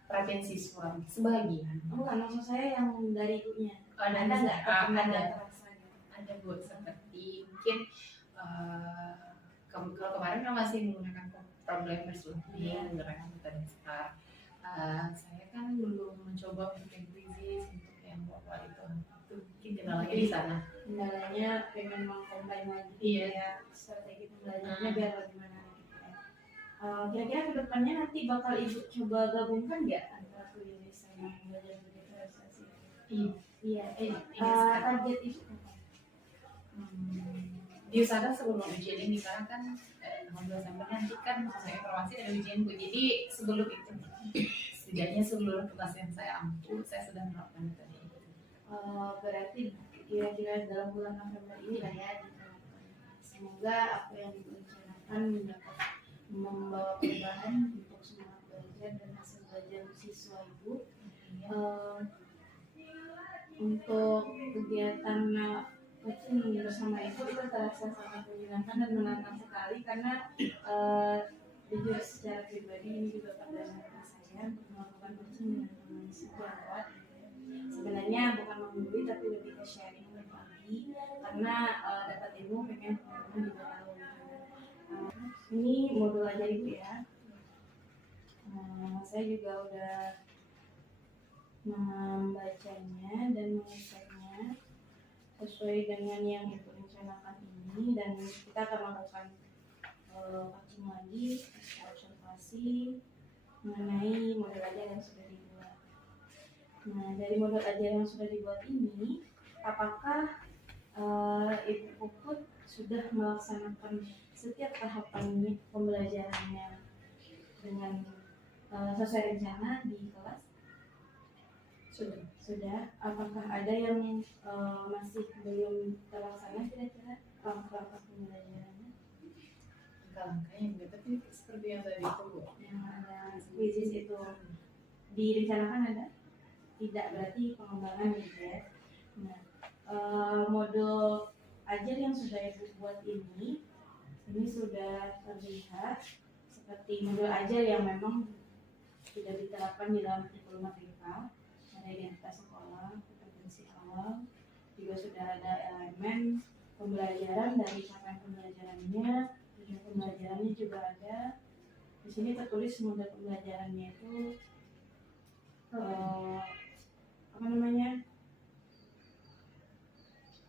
perhatian siswa sebagian. Enggak, maksud saya yang dari Ibunya. Ada nggak kendala ada terasa gitu? ada buat seperti mungkin kalau kemarin kan masih menggunakan problem berselanjutnya menggunakan metode STAR. Saya kan belum mencoba untuk yang quizzes untuk yang bawa itu mungkin kendalanya di sana. Kendalanya pengen mengcombine lagi Iya. ya strategi pembelajarannya biar bagaimana gitu ya. Kira-kira kedepannya nanti bakal Ibu coba gabungkan nggak antara quiz sama pembelajaran berdiferensiasi? Iya. Iya. Iya. Target Ibu apa? diusahakan sebelum ujian ini karena kan tanggal Desember nanti kan sesuai informasi dari ujian Bu. Jadi sebelum itu setidaknya seluruh tugas yang saya ampu saya sudah melakukan tadi. Berarti kira-kira dalam bulan November ini lah ya diterapkan. Semoga apa yang direncanakan dapat membawa perubahan untuk semangat belajar dan hasil belajar siswa ibu. Untuk kegiatan coaching bersama ibu itu terasa sangat menyenangkan dan menantang sekali karena jujur secara pribadi ini juga perdana saya untuk melakukan coaching dengan teman sejawat. Sebenarnya bukan menggurui tapi lebih ke sharing berbagi karena dapat ilmu pengen teman-teman juga tahu. Ini modul aja ibu ya. Saya juga udah membacanya dan mengeceknya sesuai dengan yang ibu rencanakan ini, dan kita akan melakukan coaching lagi, observasi mengenai model ajar yang sudah dibuat. Nah, dari model ajar yang sudah dibuat ini, apakah Ibu Puput sudah melaksanakan setiap tahapan pembelajarannya dengan sesuai rencana di kelas? Sudah. Apakah ada yang masih belum terlaksana kira-kira langkah-langkah pembelajarannya? Langkah-langkahnya enggak, tapi seperti yang tadi itu Bu. Yang ada quizzes itu direncanakan ada? Tidak, berarti pengembangan gitu ya. Nah, modul ajar yang sudah Ibu buat ini sudah terlihat seperti modul ajar yang memang sudah diterapkan di dalam kurikulum merdeka. Ada identitas sekolah, kompetensi awal, juga sudah ada elemen pembelajaran dari capaian pembelajarannya, tujuan pembelajarannya juga ada. Di sini tertulis model pembelajarannya itu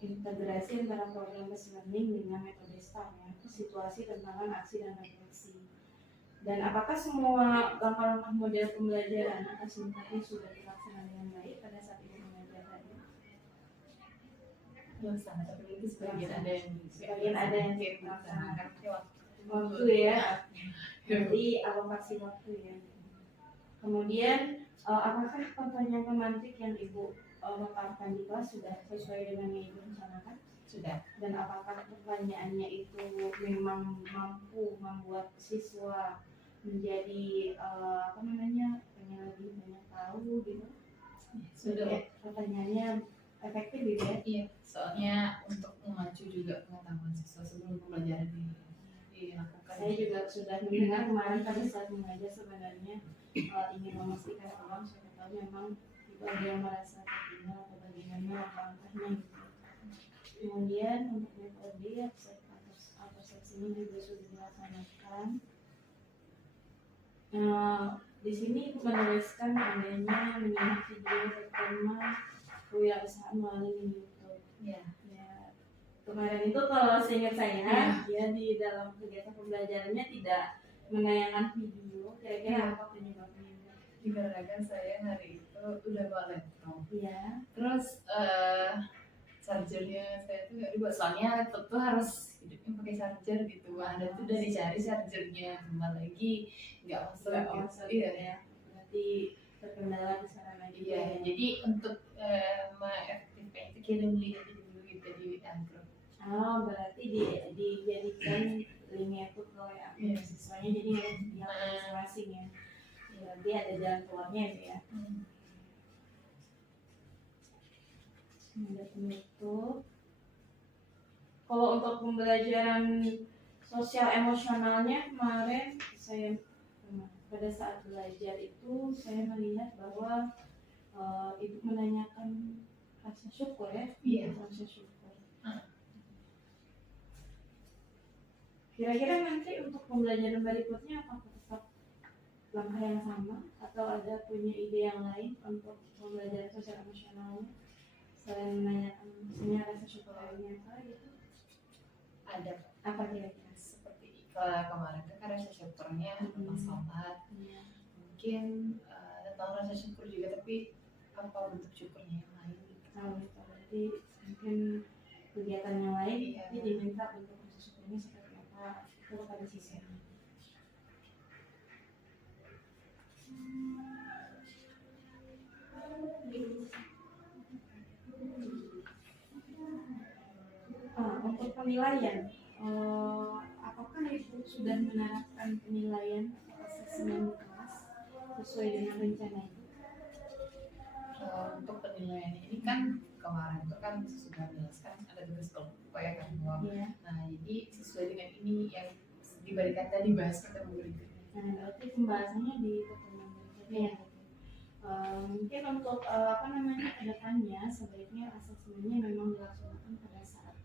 integrasi antara program based learning dengan metode STAR ya, situasi, tantangan, aksi, dan refleksi. Dan apakah semua langkah-langkah model pembelajaran atas singkatnya sudah dilaksanakan dengan baik pada saat Ibu mengajar tadi? Belum sama, tapi mungkin sebagian ada yang dilaksanakan waktu ya, jadi alokasi waktu ya. Kemudian apakah pertanyaan pemantik yang Ibu paparkan di kelas sudah sesuai dengan yang Ibu rencanakan? Sudah. Dan apakah pertanyaannya itu memang mampu membuat siswa menjadi pengen lebih banyak tahu gitu? Sudah. Pertanyaannya efektif gitu ya? Iya, soalnya untuk memacu juga pengetahuan siswa sebelum pembelajaran dilakukan. Saya juga sudah mendengar kemarin pada saat mengajar sebenarnya ingin memastikan ulang supaya tahu memang itu ada yang merasa tertinggal atau bagaimana langkah-langkahnya gitu. Kemudian untuk metode atau seksinya juga sudah dilaksanakan. Di sini menuliskan adanya menyimak video bertema kewirausahaan melalui YouTube. Ya. Kemarin itu kalau seingat saya, dia di dalam kegiatan pembelajarannya tidak menayangkan video. Kira-kira apa penyebabnya? Dikarenakan saya hari itu udah bawa laptop. Iya. Terus chargernya saya tuh nggak dibuat, soalnya laptop tuh harus hidupnya pakai charger gitu. Ada tuh udah dicari chargernya, kembali lagi nggak masuk. Iya. Ya. Berarti terkendala di sana lagi. Iya. Jadi untuk mengaktifkan itu kirim link dulu gitu di Android. Oh, berarti dijadikan linknya itu ke WA siswanya, jadi harus dia masing-masing ya. Berarti ada jalan keluarnya ya. Ada penutup. Kalau untuk pembelajaran sosial emosionalnya kemarin saya pada saat belajar itu saya melihat bahwa Ibu menanyakan rasa syukur ya. Iya. Rasa syukur. Kira-kira nanti untuk pembelajaran berikutnya apakah tetap langkah yang sama atau ada punya ide yang lain untuk pembelajaran sosial emosionalnya selain menanyakan misalnya rasa syukurnya apa gitu? Ada Apa kira-kira? seperti kemarin kan rasa syukurnya tentang sholat. Mungkin tentang rasa syukur juga, tapi apa bentuk syukurnya yang lain? Berarti mungkin kegiatan yang lain, tapi diminta untuk proses hukumnya seperti apa itu kepada siswanya. Untuk penilaian, apakah ibu sudah menerapkan penilaian atau asesmen di kelas sesuai dengan rencana itu? Untuk penilaian ini kan kemarin itu kan sudah jelaskan ada tugas kelompok ya kan bahwa nah jadi sesuai dengan ini yang diberikan tadi bahas pertemuan berikutnya. Nah, berarti pembahasannya di pertemuan berikutnya. Mungkin untuk kedepannya sebaiknya asesmennya memang dilaksanakan pada saat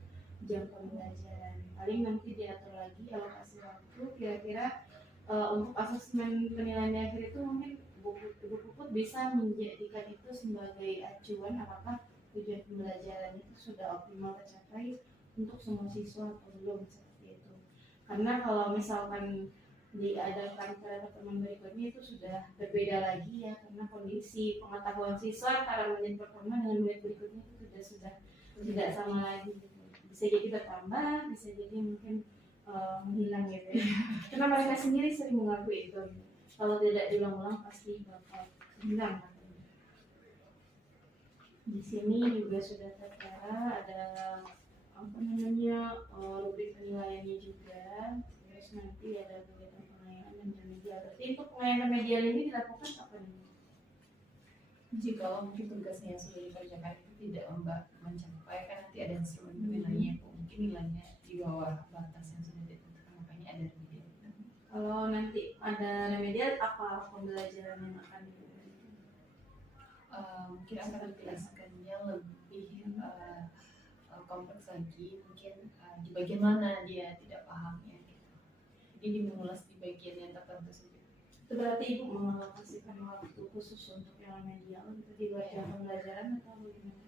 jam pembelajaran. Paling nanti diatur lagi alokasi waktu kira-kira untuk asesmen penilaian akhir itu mungkin Bu Puput bisa menjadikan itu sebagai acuan apakah tujuan pembelajaran itu sudah optimal tercapai untuk semua siswa atau belum, seperti itu. Karena kalau misalkan diadakan pada pertemuan berikutnya itu sudah berbeda lagi ya, karena kondisi pengetahuan siswa antara menit pertama dengan menit berikutnya itu sudah tidak sama lagi gitu. Bisa jadi bertambah, bisa jadi mungkin menghilang gitu ya. Karena mereka sendiri sering mengakui itu gitu. Kalau tidak diulang-ulang pasti bakal hilang. Di sini juga sudah tertera ada rubrik penilaiannya juga. Terus nanti ada kegiatan pengayaan dan remedial. Berarti untuk pengayaan remedial ini dilakukan kapan? Jika mungkin tugasnya yang sudah dikerjakan itu tidak mencapai kan nanti ada instrumen penilaiannya mungkin nilainya di bawah batas yang sudah ditentukan, makanya ada remedial. Kalau nanti ada remedial, apa pembelajaran yang akan diberikan? Mungkin akan dijelaskannya lebih kompleks lagi, mungkin di bagian mana dia tidak pahamnya gitu. Jadi dimengulas di bagian yang tertentu saja. Itu berarti ibu mengalokasikan waktu khusus untuk yang remedial gitu di luar jam pembelajaran atau bagaimana?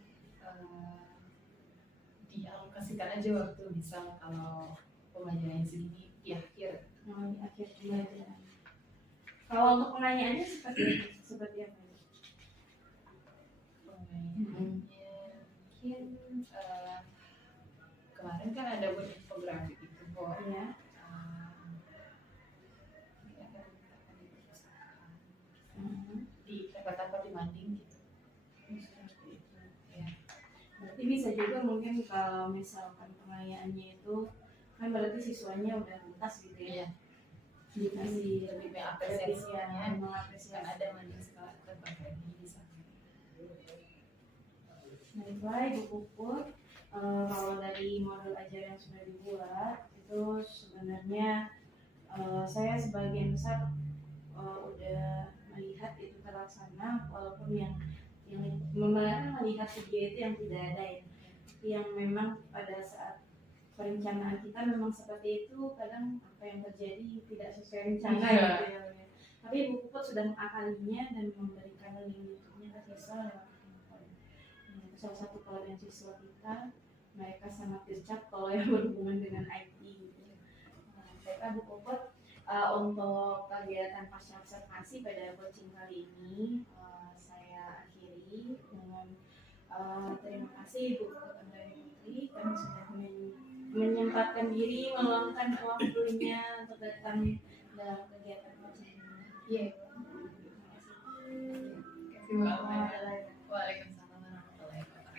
Dialokasikan aja waktu, misal kalau pembelajaran segini di akhir. Di akhir pembelajaran. Kalau untuk penanyaannya seperti apa? Pengajarannya mungkin kemarin kan ada buat infografik itu kok. Ya. Di tempat-tempat dimanding gitu. Ya. Berarti bisa juga mungkin kalau misalkan pengayaannya itu kan berarti siswanya udah tuntas gitu ya. Dikasih Lebih apresiasi mengapresiasinya, mengapresiasi. kan ada manding sekolah terbagi di sana. Baiklah Ibu Puput, kalau dari model ajar yang sudah dibuat itu sebenarnya saya sebagian besar udah melihat itu terlaksana, walaupun yang melihat video itu yang tidak ada ya, yang memang pada saat perencanaan kita memang seperti itu, kadang apa yang terjadi tidak sesuai rencana gitu ya. Tapi Ibu Puput sudah mengakalinya dan memberikan link YouTube-nya ke siswa lewat handphone. Salah satu kelebihan siswa kita, mereka sangat gercep kalau yang berhubungan dengan IT gitu. Baiklah Bu Puput, untuk kegiatan pasca observasi pada coaching kali ini saya akhiri dengan terima kasih Bu Puput Andrani Putri, kami sudah menyempatkan diri meluangkan waktunya untuk datang dalam kegiatan coaching ini. Iya. Terima kasih. Waalaikumsalam warahmatullahi wabarakatuh.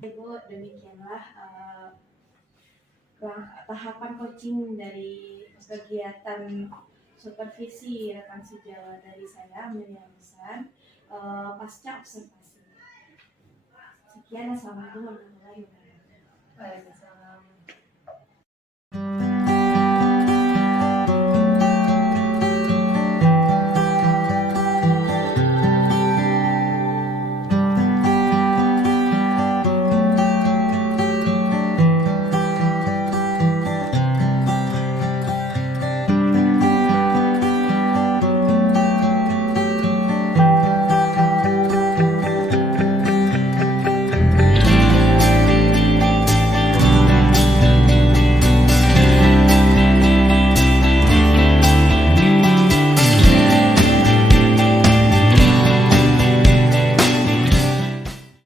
Ibu, demikianlah tahapan coaching dari kegiatan supervisi rekan sejawat dari saya Miriam Hasan pasca observasi. Sekian, assalamualaikum warahmatullahi wabarakatuh. Waalaikumsalam.